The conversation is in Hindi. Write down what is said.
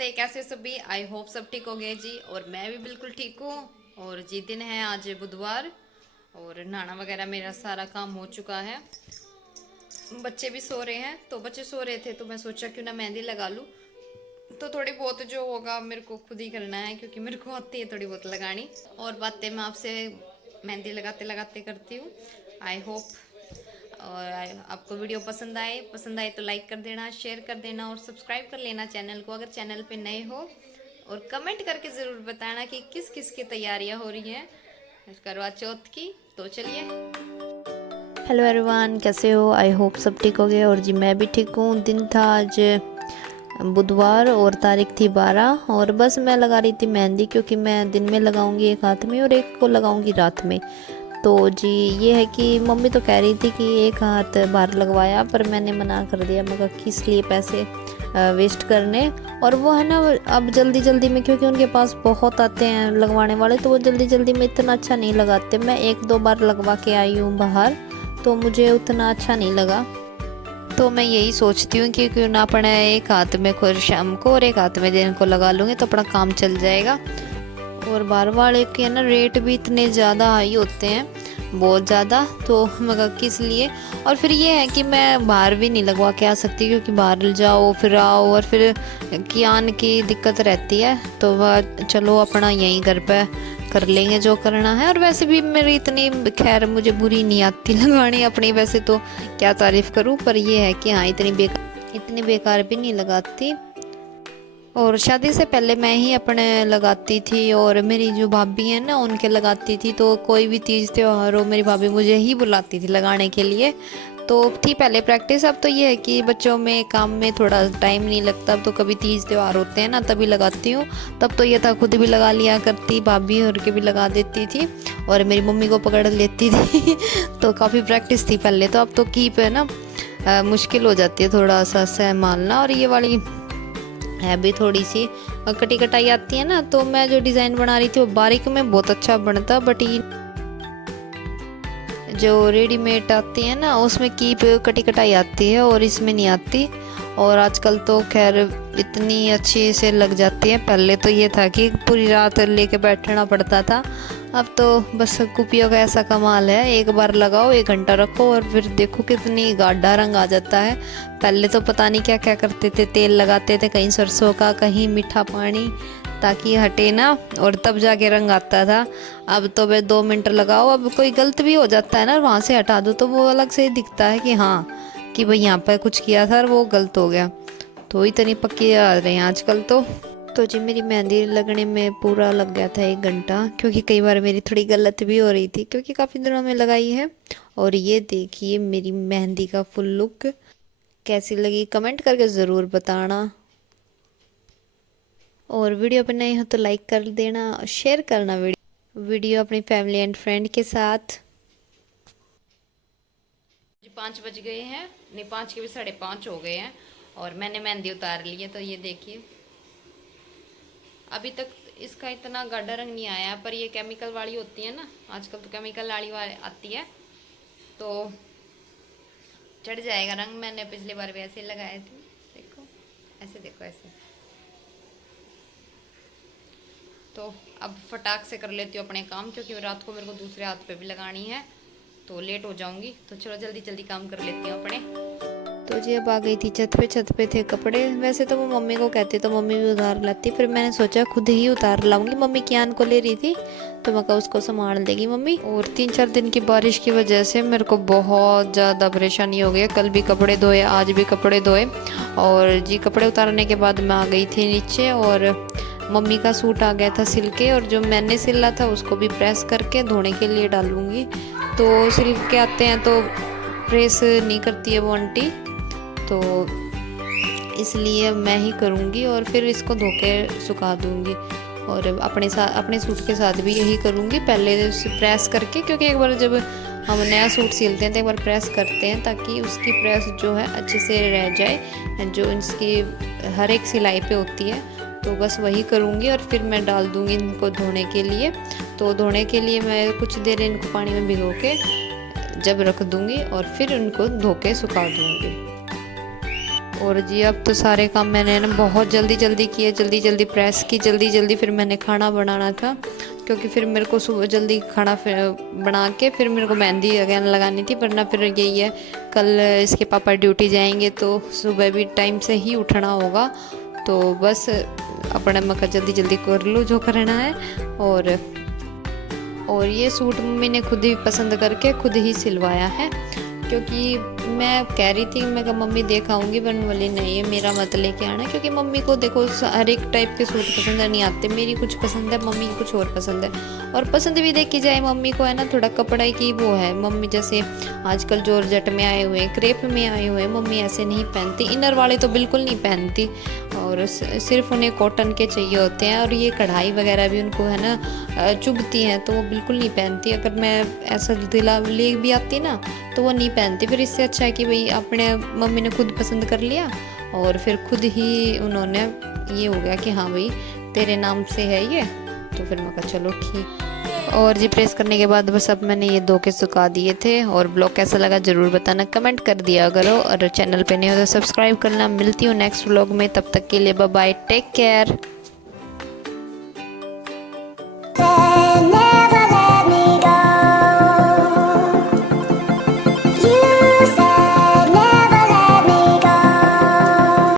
नमस्ते, कैसे सभी। आई होप सब ठीक हो गए जी। और मैं भी बिल्कुल ठीक हूँ। और जी दिन है आज बुधवार और नहाना वगैरह मेरा सारा काम हो चुका है। बच्चे भी सो रहे हैं, तो बच्चे सो रहे थे तो मैं सोचा क्यों ना मेहंदी लगा लूँ। तो थोड़ी बहुत जो होगा मेरे को खुद ही करना है, क्योंकि मेरे को आती है थोड़ी बहुत लगानी। और बातें मैं आपसे मेहंदी लगाते लगाते करती हूँ। आई होप और आपको वीडियो पसंद आए तो लाइक कर देना, शेयर कर देना और सब्सक्राइब कर लेना चैनल को, अगर चैनल पे नए हो। और कमेंट करके ज़रूर बताना कि किस किस की तैयारियां हो रही हैं करवा चौथ की। तो चलिए। हेलो एवरीवन, कैसे हो। आई होप सब ठीक हो गए। और जी मैं भी ठीक हूँ। दिन था आज बुधवार और तारीख थी 12। और बस मैं लगा रही थी मेहंदी, क्योंकि मैं दिन में लगाऊंगी एक हाथ में और एक को लगाऊंगी रात में। तो जी ये है कि मम्मी तो कह रही थी कि एक हाथ बाहर लगवाया, पर मैंने मना कर दिया। मैं कहा किस लिए पैसे वेस्ट करने। और वो है ना, अब जल्दी जल्दी में, क्योंकि उनके पास बहुत आते हैं लगवाने वाले, तो वो जल्दी जल्दी में इतना अच्छा नहीं लगाते। मैं एक दो बार लगवा के आई हूँ बाहर, तो मुझे उतना अच्छा नहीं लगा। तो मैं यही सोचती हूँ कि क्यों ना अपने एक हाथ में खुद शाम को और एक हाथ में दिन को लगा लूँगी, तो अपना काम चल जाएगा। और बार वाले के ना रेट भी इतने ज़्यादा हाई होते हैं, बहुत ज़्यादा। तो मगर किस लिए। और फिर ये है कि मैं बाहर भी नहीं लगवा के आ सकती, क्योंकि बाहर जाओ फिर आओ और फिर की आने की दिक्कत रहती है। तो वह चलो अपना यहीं घर पे कर लेंगे जो करना है। और वैसे भी मेरी इतनी खैर मुझे बुरी नहीं आती लगानी अपनी, वैसे तो क्या तारीफ़ करूँ। पर ये है कि हाँ, इतनी बेकार भी नहीं लगाती। और शादी से पहले मैं ही अपने लगाती थी, और मेरी जो भाभी है ना उनके लगाती थी। तो कोई भी तीज त्योहार हो मेरी भाभी मुझे ही बुलाती थी लगाने के लिए। तो थी पहले प्रैक्टिस। अब तो ये है कि बच्चों में काम में थोड़ा टाइम नहीं लगता। अब तो कभी तीज त्योहार होते हैं ना तभी लगाती हूँ। तब तो ये था खुद भी लगा लिया करती, भाभी और के भी लगा देती थी और मेरी मम्मी को पकड़ लेती थी तो काफ़ी प्रैक्टिस थी पहले। तो अब तो कीप है ना मुश्किल हो जाती है थोड़ा सा संभालना। और ये वाली है भी थोड़ी सी कटी कटाई आती है ना। तो मैं जो डिज़ाइन बना रही थी वो बारीक में बहुत अच्छा बनता, बट ये जो रेडीमेड आती है ना उसमें कीप कटी कटाई आती है और इसमें नहीं आती। और आजकल तो खैर इतनी अच्छी से लग जाती है। पहले तो ये था कि पूरी रात लेके बैठना पड़ता था। अब तो बस कुपियों का ऐसा कमाल है, एक बार लगाओ 1 घंटा रखो और फिर देखो कितनी गाढ़ा रंग आ जाता है। पहले तो पता नहीं क्या क्या करते थे, तेल लगाते थे कहीं सरसों का कहीं मीठा पानी ताकि हटे ना, और तब जाके रंग आता था। अब तो बस 2 मिनट लगाओ। अब कोई गलत भी हो जाता है ना, वहाँ से हटा दो तो वो अलग से दिखता है कि हाँ कि भाई यहाँ पर कुछ किया था और वो गलत हो गया। तो इतनी पक्की आ रहे हैं आजकल तो जी मेरी मेहंदी लगने में पूरा लग गया था 1 घंटा, क्योंकि कई बार मेरी थोड़ी गलत भी हो रही थी, क्योंकि काफ़ी दिनों में लगाई है। और ये देखिए मेरी मेहंदी का फुल लुक कैसी लगी, कमेंट करके ज़रूर बताना। और वीडियो पे नए हो तो लाइक कर देना और शेयर करना वीडियो अपनी फैमिली एंड फ्रेंड के साथ। जी 5 बज गए हैं, नहीं 5 के भी 5:30 हो गए हैं और मैंने मेहंदी उतार ली है। तो ये देखिए अभी तक इसका इतना गाढ़ा रंग नहीं आया, पर ये केमिकल वाली होती है ना, आजकल तो केमिकल वाली आती है तो चढ़ जाएगा रंग। मैंने पिछली बार भी ऐसे ही लगाए थे। देखो ऐसे, देखो ऐसे। तो अब फटाक से कर लेती हूँ अपने काम, क्योंकि रात को मेरे को दूसरे हाथ पे भी लगानी है तो लेट हो जाऊंगी। तो चलो जल्दी जल्दी काम कर लेती हूँ अपने। तो जी अब आ गई थी छत पे थे कपड़े। वैसे तो वो मम्मी को कहती तो मम्मी भी उतार लाती, फिर मैंने सोचा खुद ही उतार लाऊंगी। मम्मी कियान को ले रही थी तो मैं कहा उसको संभाल देगी मम्मी। और 3-4 दिन की बारिश की वजह से मेरे को बहुत ज़्यादा परेशानी हो गई। कल भी कपड़े धोए, आज भी कपड़े धोए। और जी कपड़े उतारने के बाद मैं आ गई थी नीचे, और मम्मी का सूट आ गया था सिल के, और जो मैंने सिला था उसको भी प्रेस करके धोने के लिए डालूंगी। तो सिल के आते हैं तो प्रेस नहीं करती है वो आंटी, तो इसलिए मैं ही करूँगी और फिर इसको धो के सुखा दूँगी। और अपने सूट के साथ भी यही करूँगी, पहले उसे प्रेस करके, क्योंकि एक बार जब हम नया सूट सिलते हैं तो एक बार प्रेस करते हैं ताकि उसकी प्रेस जो है अच्छे से रह जाए, जो इसकी हर एक सिलाई पे होती है। तो बस वही करूँगी और फिर मैं डाल दूँगी इनको धोने के लिए। तो धोने के लिए मैं कुछ देर इनको पानी में भिगो के जब रख दूँगी और फिर उनको धो के सुखा दूँगी। और जी अब तो सारे काम मैंने ना बहुत जल्दी जल्दी किए, जल्दी जल्दी प्रेस की, जल्दी जल्दी फिर मैंने खाना बनाना था, क्योंकि फिर मेरे को सुबह जल्दी खाना फिर बना के फिर मेरे को मेहंदी वगैरह लगानी थी, वरना फिर यही है कल इसके पापा ड्यूटी जाएंगे तो सुबह भी टाइम से ही उठना होगा। तो बस अपने मक्का जल्दी जल्दी कर लो जो करना है। और ये सूट मम्मी ने खुद ही पसंद करके खुद ही सिलवाया है, क्योंकि मैं कह रही थी, मैं कहा मम्मी देख आऊँगी, बन वाली नहीं है मेरा मत लेके आना, क्योंकि मम्मी को देखो हर एक टाइप के सूट पसंद नहीं आते, मेरी कुछ पसंद है, मम्मी की कुछ और पसंद है। और पसंद भी देखी जाए मम्मी को है ना थोड़ा कपड़े की वो है, मम्मी जैसे आजकल जॉर्जेट में आए हुए हैं, क्रेप में आए हुए हैं, मम्मी ऐसे नहीं पहनती, इनर वाले तो बिल्कुल नहीं पहनती, और सिर्फ उन्हें कॉटन के चाहिए होते हैं, और ये कढ़ाई वगैरह भी उनको है ना चुभती हैं तो वो बिल्कुल नहीं पहनती। अगर मैं ऐसा दिला ले भी आती ना तो वो नहीं पहनती। फिर इससे अच्छा है कि भाई अपने मम्मी ने खुद पसंद कर लिया और फिर खुद ही उन्होंने ये हो गया कि हाँ भाई तेरे नाम से है ये, तो फिर मैं कहा चलो ठीक। और जी प्रेस करने के बाद बस अब मैंने ये धो के सुखा दिए थे। और ब्लॉग कैसा लगा ज़रूर बताना, कमेंट कर दिया करो, और चैनल पे नहीं हो तो सब्सक्राइब करना। मिलती हूँ नेक्स्ट ब्लॉग में, तब तक के लिए बाय बाय, टेक केयर।